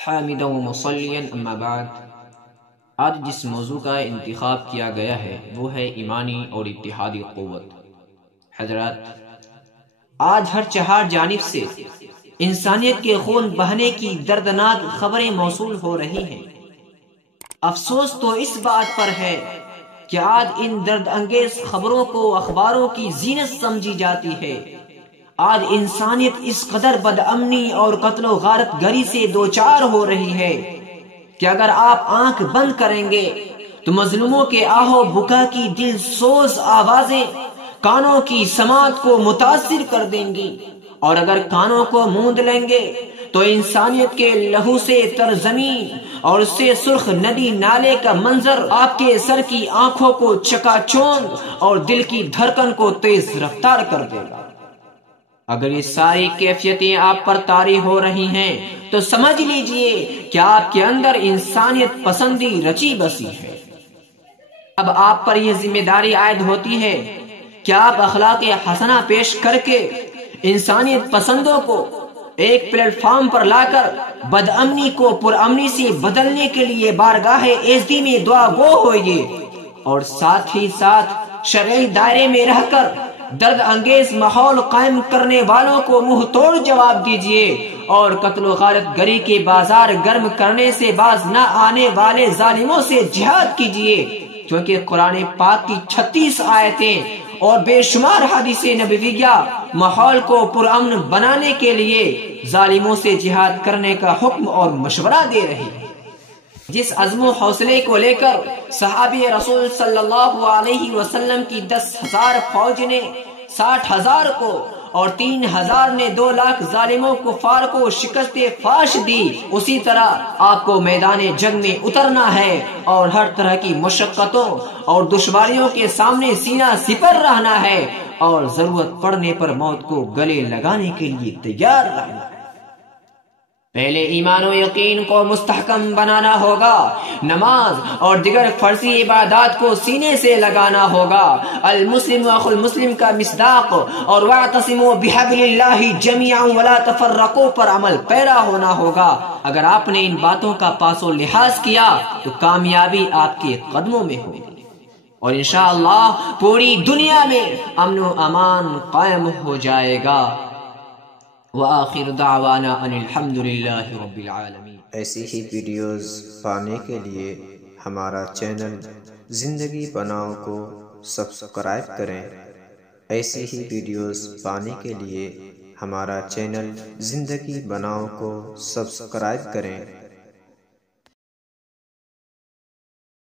حامدا و مصلیا اما بعد، آج جس موضوع کا انتخاب کیا گیا ہے وہ ہے ایمانی اور اتحادی قوت۔ حضرات، آج ہر چہار جانب سے انسانیت کے خون بہنے کی دردناک خبریں موصول ہو رہی ہیں۔ افسوس تو اس بات پر ہے کہ آج ان درد انگیز خبروں کو اخباروں کی زینت سمجھی جاتی ہے۔ آج انسانیت اس قدر بد امنی اور قتل و غارت گری سے دوچار ہو رہی ہے کہ اگر آپ آنکھ بند کریں گے تو مظلوموں کے آہو بکا کی دل سوز آوازیں کانوں کی سماعت کو متاثر کر دیں گی، اور اگر کانوں کو موند لیں گے تو انسانیت کے لہو سے تر زمین اور اس سے سرخ ندی نالے کا منظر آپ کے سر کی آنکھوں کو چکا چوند اور دل کی دھڑکن کو تیز رفتار کر دے گا۔ اگر یہ ساری کیفیتیں آپ پر طاری ہو رہی ہیں تو سمجھ لیجئے کہ آپ کے اندر انسانیت پسندی رچی بسی ہے۔ اب آپ پر یہ ذمہ داری عائد ہوتی ہے کہ آپ اخلاق حسنہ پیش کر کے انسانیت پسندوں کو ایک پلیٹ فارم پر لا کر بد امنی کو پر امنی سے بدلنے کے لیے بارگاہ عزتی میں دعا گو ہوئیے، اور ساتھ ہی ساتھ شرعی دائرے میں رہ کر درد انگیز ماحول قائم کرنے والوں کو منہ توڑ جواب دیجیے، اور قتل و غارت گری کے بازار گرم کرنے سے باز نہ آنے والے ظالموں سے جہاد کیجیے، کیونکہ قرآن پاک کی 36 آیتیں اور بے شمار حدیث نبویہ ماحول کو پرامن بنانے کے لیے ظالموں سے جہاد کرنے کا حکم اور مشورہ دے رہی ہے۔ جس عزم و حوصلے کو لے کر صحابی رسول صلی اللہ علیہ وسلم کی 10,000 فوج نے 60,000 کو اور 3,000 نے 2 لاکھ ظالموں کفار کو شکست فاش دی، اسی طرح آپ کو میدان جنگ میں اترنا ہے اور ہر طرح کی مشقتوں اور دشواریوں کے سامنے سینہ سپر رہنا ہے، اور ضرورت پڑنے پر موت کو گلے لگانے کے لیے تیار رہنا ہے۔ پہلے ایمان و یقین کو مستحکم بنانا ہوگا، نماز اور دیگر فرضی عبادات کو سینے سے لگانا ہوگا، المسلم اخو المسلم کا مصداق اور واعتصموا بحبل اللہ جمیعا ولا تفرقوا پر عمل پیرا ہونا ہوگا۔ اگر آپ نے ان باتوں کا پاس و لحاظ کیا تو کامیابی آپ کے قدموں میں ہوگی، اور انشاءاللہ پوری دنیا میں امن و امان قائم ہو جائے گا۔ وآخر دعوانا ان الحمدللہ رب العالمین۔ ایسی ہی ویڈیوز پانے کے لیے ہمارا چینل زندگی بناؤ کو سبسکرائب کریں۔ ایسی ہی ویڈیوز پانے کے لیے ہمارا چینل زندگی بناؤ کو سبسکرائب کریں۔